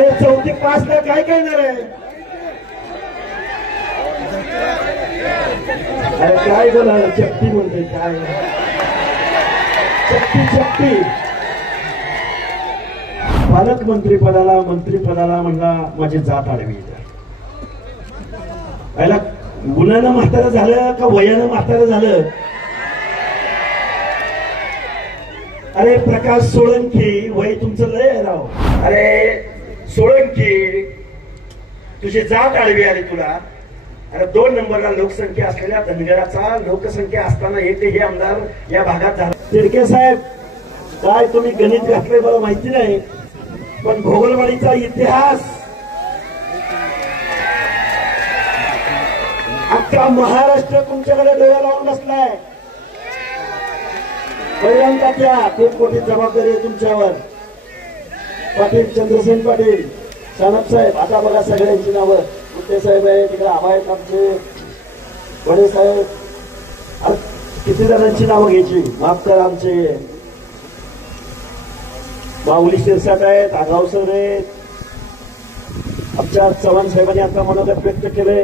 अरे 34 ला काय करणार आहे? अरे काय बोला शक्ती म्हणते काय शक्ती पालकमंत्रीपदाला मंत्रिपदाला म्हणला माझी जात आडवी पहिला गुन्ह्यानं म्हातारं झालं का वयानं म्हातारं झालं? अरे प्रकाश सोळंकी वय तुमचं लय आहे राव. अरे सोळंकी तुझी जात आडवी आली तुला. अरे 2 नंबरला लोकसंख्या असलेल्या धनगराचा लोकसंख्या असताना एकही आमदार या भागात झाला. तिडके साहेब काय तुम्ही गणित घातले मला माहिती नाही पण भोगलवाडीचा इतिहास अख्खा महाराष्ट्र तुमच्याकडे डोळा लावून बसलाय. पहिल्यांदा त्या 3 कोटी जबाबदारी आहे तुमच्यावर. पाटील चंद्रसेन पाटील सानप साहेब आता बघा सगळ्यांची नावं. मुत्ते साहेब आहे तिकडे आबा आहेत आमचे वडे साहेब. किती जणांची नावं घ्यायची माफ करा. आमचे माऊली शिरसाट आहेत आगाव सर आहेत. आमच्या चव्हाण साहेबांनी आता मनोगत व्यक्त केले.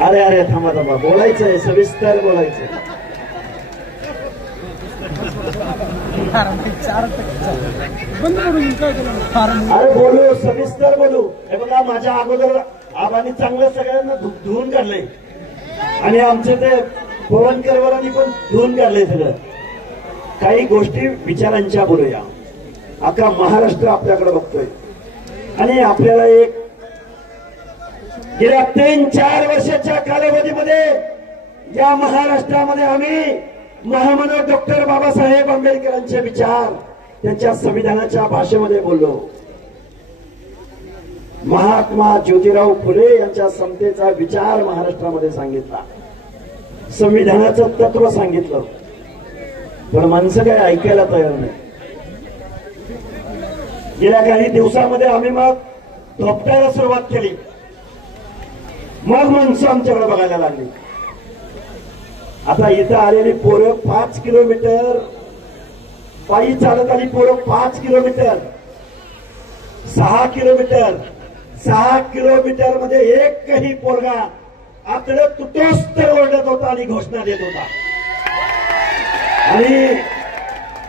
अरे अरे थांबा बोलायचंय सविस्तर बोलायचंय. अरे बोलू सविस्तर बोलू. हे बघा माझ्या अगोदर आबांनी चांगलं सगळ्यांना धुवून काढलंय आणि आमचे ते पवनकरवारांनी पण धुवून काढलंय सगळं. काही गोष्टी विचारांच्या बोलूया. अख्खा महाराष्ट्र आपल्याकडे बघतोय आणि आपल्याला एक गेल्या 3-4 वर्षाच्या कालावधीमध्ये या महाराष्ट्रामध्ये आम्ही महामानव डॉक्टर बाबासाहेब आंबेडकरांचे विचार त्यांच्या संविधानाच्या भाषेमध्ये बोललो. महात्मा ज्योतिराव फुले यांच्या समतेचा विचार महाराष्ट्रामध्ये सांगितला. संविधानाचं तत्व सांगितलं पण माणसं काय ऐकायला तयार नाही. गेल्या काही दिवसामध्ये आम्ही मग धोपटायला सुरुवात केली. मग माणसं आमच्याकडे बघायला लागली. आता इथं आलेली पोरं 5 किलोमीटर पायी चालत आली. पोरं 5 किलोमीटर 6 किलोमीटर 6 किलोमीटर मध्ये एकही पोरगा आतडं तुटोस तर ओरडत होता आणि घोषणा देत होता. आणि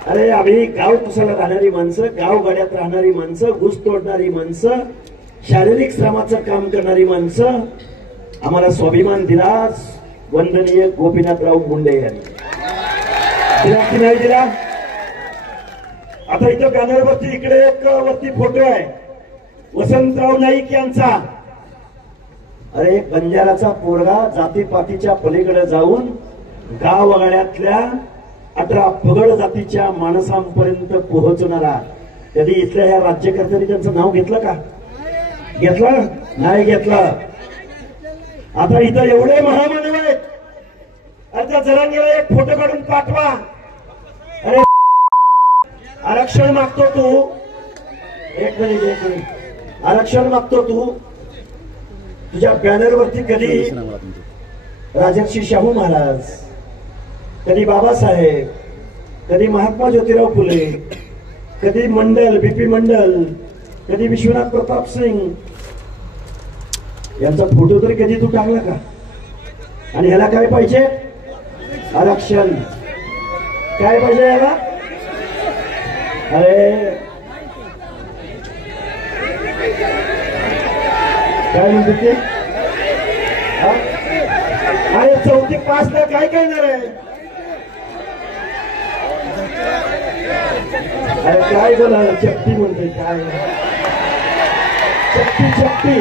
अरे आम्ही गाव कुसाला राहणारी माणसं, गावगाड्यात राहणारी माणसं, घुस तोडणारी माणसं, शारीरिक श्रमाचं काम करणारी माणसं, आम्हाला स्वाभिमान दिला वंदनीय गोपीनाथराव मुंडे यांनी. दिला की नाही दिला? आता इथं बॅनरवरती इकडे एक वरती फोटो आहे वसंतराव नाईक यांचा. अरे बंजाराचा पोरगा जातीपातीच्या पलीकडे जाऊन गावगाड्यातल्या 18 पगड जातीच्या माणसांपर्यंत पोहोचणारा. कधी इथल्या ह्या राज्यकर्त्यांनी त्यांचं नाव घेतलं का? घेतलं नाही घेतलं. आता इथं एवढे महामानव आहेत. आता जरांगेला एक फोटो काढून पाठवा. अरे आरक्षण मागतो तू. एक मिनिट आरक्षण मागतो तू. तुझ्या बॅनरवरती कधी राजर्षी शाहू महाराज, कधी बाबासाहेब, कधी महात्मा ज्योतिराव फुले, कधी मंडल बीपी मंडल, कधी विश्वनाथ प्रताप सिंग यांचा फोटो तरी कधी तू टाकला का? आणि ह्याला काय पाहिजे? आरक्षण. काय पाहिजे याला? अरे काय म्हणते ते? अरे 34 ला काय करणार आहे? अरे काय बोला शक्ती म्हणते काय शक्ती.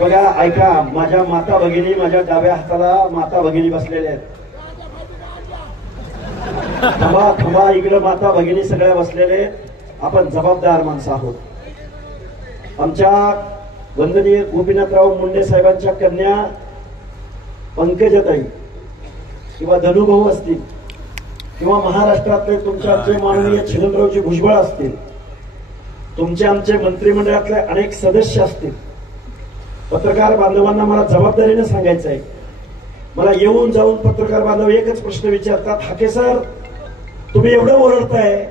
बघा ऐका, माझ्या माता भगिनी, माझ्या डाव्या हाताला माता भगिनी बसलेल्या आहेत. थांबा इकडे माता भगिनी सगळ्या बसलेले. आपण जबाबदार माणसं आहोत. आमच्या वंदनीय गोपीनाथराव मुंडे साहेबांच्या कन्या पंकजाताई किंवा धनुभाऊ असतील किंवा महाराष्ट्रातले तुमच्या आमचे माननीय छगनरावजी भुजबळ असतील, तुमचे आमचे मंत्रिमंडळातले अनेक सदस्य असतील, पत्रकार बांधवांना मला जबाबदारीने सांगायचं आहे. मला येऊन जाऊन पत्रकार बांधव एकच प्रश्न विचारतात, हाके सर तुम्ही एवढं ओरडताय,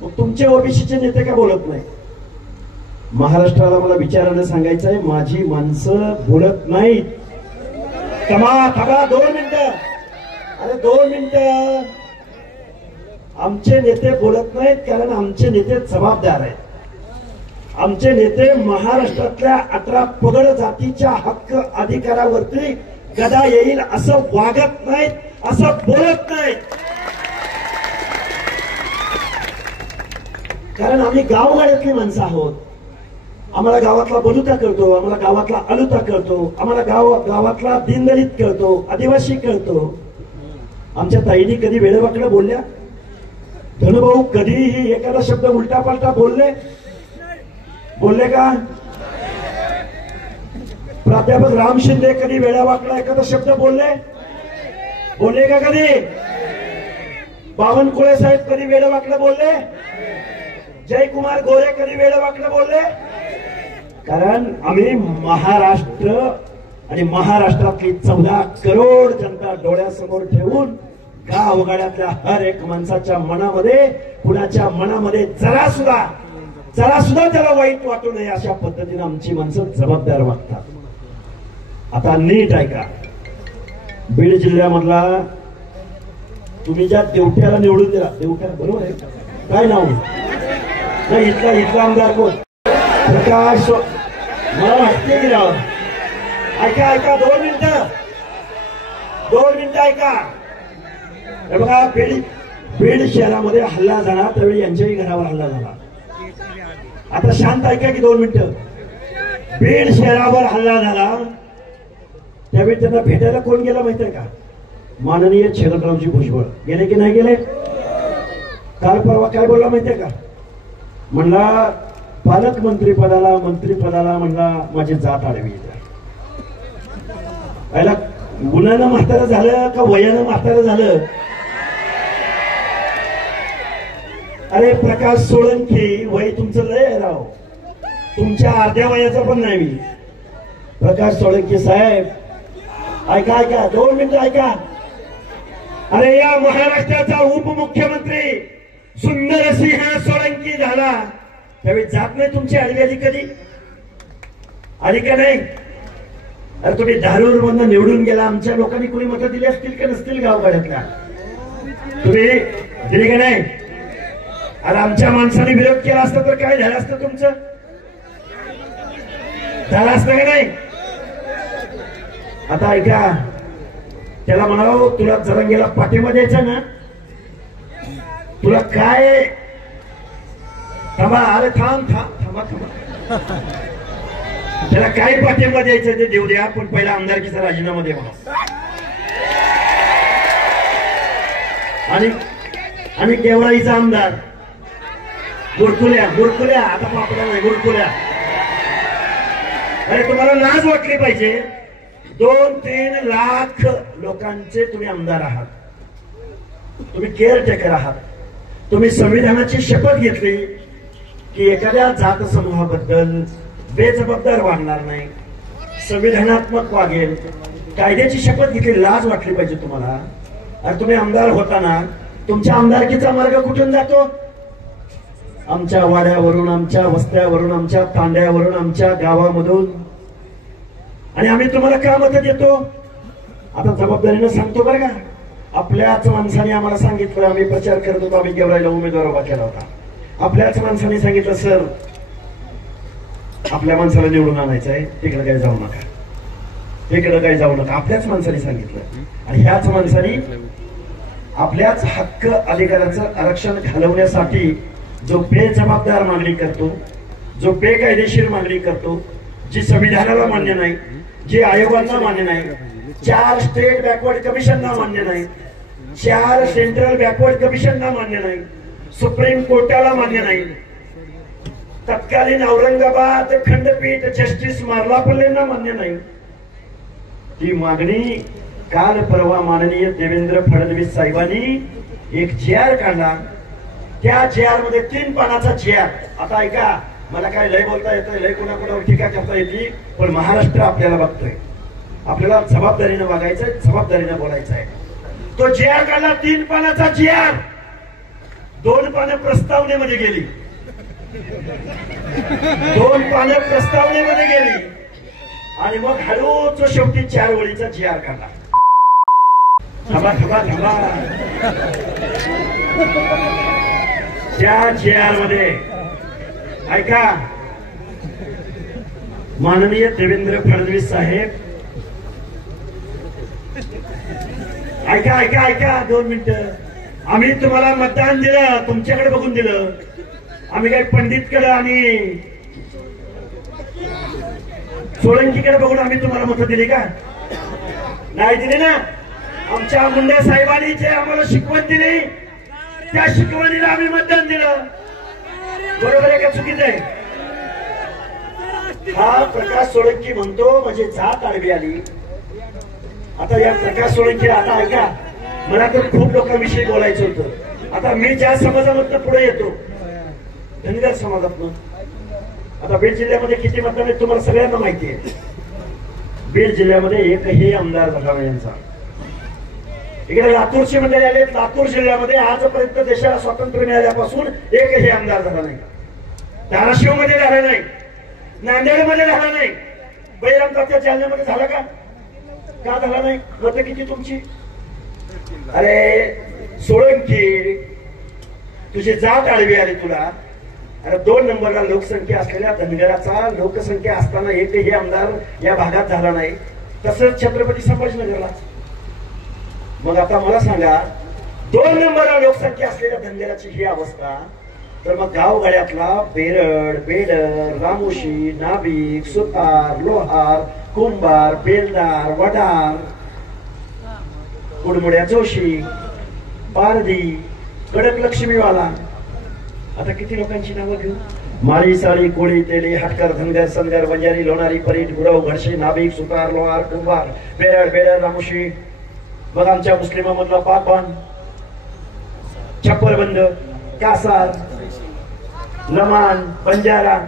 मग तुमचे ओबीसीचे नेते का बोलत नाही? महाराष्ट्राला मला विचारानं सांगायचंय, माझी माणसं बोलत नाहीत. थांबा 2 मिनिटं. अरे 2 मिनिटं. आमचे नेते बोलत नाहीत कारण आमचे नेते जबाबदार आहेत. आमचे नेते महाराष्ट्रातल्या 18 पगड जातीच्या हक्क अधिकारावरती गदा येईल असं वागत नाहीत, असं बोलत नाहीत. कारण आम्ही गावगाड्यातली माणसं आहोत. आम्हाला गावातला बलुता कळतो, आम्हाला गावातला अलुता कळतो, आम्हाला गावातला दीनदलित कळतो, आदिवासी कळतो. आमच्या ताईनी कधी वेळेवाकडे बोलल्या? धनुभाऊ कधीही एखादा शब्द उलटा पालटा बोलले का? प्राध्यापक राम शिंदे कधी वेळावाकडा एखादा शब्द बोलले का कधी? बावनकुळे साहेब कधी वेळावाकडे बोलले? जयकुमार गोरे कधी वेळावाकडे बोलले? कारण आम्ही महाराष्ट्र आणि महाराष्ट्रातली 14 करोड जनता डोळ्यासमोर ठेवून गावगाड्यातल्या हर एक माणसाच्या मनामध्ये, कुणाच्या मनामध्ये जरा सुद्धा त्याला वाईट वाटू नये अशा पद्धतीने आमची माणसं जबाबदार वागतात. आता नीट ऐका. बीड जिल्ह्यामधला तुम्ही ज्या देवट्याला निवडून दिला, देवट्या बरोबर आहे, काय नाव नाही? इथला आमदार कोण? प्रकाश. मला वाटते की राव. ऐका 2 मिनिटं ऐका. बघा, बीड शहरामध्ये हल्ला झाला त्यावेळी यांच्याही घरावर हल्ला झाला. आता शांत ऐका की 2 मिनिटं. बीड शहरावर हल्ला झाला त्यावेळी त्यांना भेटायला कोण गेला माहितीये का? माननीय छगनरावजी भुजबळ गेले की नाही गेले? काल परवा काय बोलला माहितीये का? म्हणला पालकमंत्रीपदाला, मंत्रीपदाला म्हणला माझी जात आडवी. पहिला गुन्ह्यानं म्हातारं झालं का वयानं म्हातारं झालं? अरे प्रकाश सोळंकी, वय तुमचं लय आहे राव, तुमच्या अर्ध्या वयाचा पण नाही मी. प्रकाश सोळंकी साहेब ऐका 2 मिनिटं ऐका. अरे या महाराष्ट्राचा उपमुख्यमंत्री सुंदरसिंह सोळंकी झाला त्यावेळी जात नाही तुमची आडवी आली कधी? आली का नाही? अरे तुम्ही धारूर मधून निवडून गेला, आमच्या लोकांनी कोणी मतं दिली असतील का नसतील गावगाड्यातल्या? तुम्ही दिली का नाही? अरे आमच्या माणसाने विरोध केला असता तर काय झालं असतं? तुमचं झालं असतं का नाही? आता ऐका, त्याला म्हणावं तुला जरंगीला पाठिंबा द्यायचा ना, तुला काय? थांबा, अरे थांबा. त्याला काय पाठिंबा द्यायचं ते देऊ द्या, पण पहिला आमदारकीचा राजीनामा द्या. आणि केवळाईचा आमदार गुरकुल्या आता पापड्या नाही, गुरकुल्या. अरे तुम्हाला लाज वाटली पाहिजे. 2-3 लाख लोकांचे तुम्ही आमदार आहात, तुम्ही केअरटेकर आहात. तुम्ही संविधानाची शपथ घेतली की एखाद्या जात समूहाबद्दल बेजबाबदार वागणार नाही, संविधानात्मक वागेल, कायद्याची शपथ घेतली. लाज वाटली पाहिजे तुम्हाला. अरे तुम्ही आमदार होताना तुमच्या आमदारकीचा मार्ग कुठून जातो? आमच्या वाड्यावरून, आमच्या वस्त्यावरून, आमच्या तांड्यावरून, आमच्या गावामधून. आणि आम्ही तुम्हाला का मतं देतो? आता जबाबदारीनं सांगतो बरं का. आपल्याच माणसाने आम्हाला सांगितलं, आम्ही प्रचार करत होतो, आम्ही गेवराईला उमेदवार उभा केला होता. आपल्याच माणसाने सांगितलं सर आपल्या माणसाला निवडून आणायचं आहे, तिकडे काही जाऊ नका. आपल्याच माणसाने सांगितलं. आणि ह्याच माणसाने आपल्याच हक्क अधिकाराचं आरक्षण घालवण्यासाठी जो बेजबाबदार मागणी करतो, जो बेकायदेशीर मागणी करतो, जी संविधानाला मान्य नाही, जी आयोगांना मान्य नाही, 4 स्टेट बॅकवर्ड कमिशनना मान्य नाही, 4 सेंट्रल बॅकवर्ड कमिशनना मान्य नाही, सुप्रीम कोर्टाला मान्य नाही, तत्कालीन औरंगाबाद खंडपीठ जस्टिस मार्लापल्लेंना मान्य नाही. ती मागणी काल परवा माननीय देवेंद्र फडणवीस साहेबांनी एक GR काढला. त्या GR मध्ये 3 पानाचा GR. आता ऐका, मला काय लय बोलता येतं, लय कोणाकोणावर टीका करता येते, पण महाराष्ट्र आपल्याला बघतोय. आपल्याला जबाबदारीनं वागायचंय, जबाबदारीनं बोलायचंय. तो GR काढला, 3 पानाचा GR. 2 पानं प्रस्तावनेमध्ये गेली, 2 पानं प्रस्तावनेमध्ये गेली आणि मग हळूच शेवटी 4 ओळीचा GR काढला. थांबा थांबा थांबा. त्या GR मध्ये ऐका, माननीय देवेंद्र फडणवीस साहेब, ऐका ऐका ऐका 2 मिनिटं. आम्ही तुम्हाला मतदान दिलं, तुमच्याकडे बघून दिलं. आम्ही काही पंडितकडे आणि सोळंकीकडे बघून आम्ही तुम्हाला मतं दिली का? नाही दिली ना. आमच्या मुंडे साहेबांनी जे आम्हाला शिकवण दिली त्या शिकवणीला आम्ही मतदान दिलं. बरोबर आहे का चुकीचं आहे? हा प्रकाश सोळंकी म्हणतो म्हणजे जात आडवी आली. आता या प्रकाश सोळंकीला आता ऐका, मला तर खूप लोकांविषयी बोलायचं होतं. आता मी ज्या समाजामधनं पुढे येतो, धनगर समाजातनं. आता बीड जिल्ह्यामध्ये किती मतदान आहेत तुम्हाला सगळ्यांना माहिती आहे. बीड जिल्ह्यामध्ये एकही आमदार झाला नाही यांचा. इकडे लातूरची मंडळी आले. लातूर जिल्ह्यामध्ये आजपर्यंत देशाला स्वातंत्र्य मिळाल्यापासून एकही आमदार झाला नाही. धाराशिव मध्ये झाला नाही, नांदेड मध्ये झाला नाही, बहिराम तात्या जालन्यामध्ये झाला का? का झाला नाही? मतं किती तुमची? अरे सोळंकी, तुझी जात आडवी आली तुला. अरे 2 नंबरला लोकसंख्या असलेल्या धनगराचा लोकसंख्या असताना एकही आमदार या भागात झाला नाही. तसंच छत्रपती संभाजीनगरला. मग आता मला सांगा, 2 नंबरला लोकसंख्या असलेल्या धनगराची ही अवस्था, तर मग गावगाड्यातला बेरड, बेडर, रामोशी, नाभिक, सुतार, लोहार, कुंभार, बेलदार, वडार, कुडमुड्या जोशी, पारधी, कडक लक्ष्मीवाला, आता किती लोकांची नावं घेऊ? माळी, साळी, कोळी, तेली, हटकर, धनगर, सनगर, वंजारी, लोणारी, परीट, गुरव, घडशी, नाभिक, सुतार, लोहार, कुंभार, बेरड, बेडर, रामोशी. मग आमच्या मुस्लिमामधला पाकवान, छप्परबंद, कासार, लमान, बंजारा,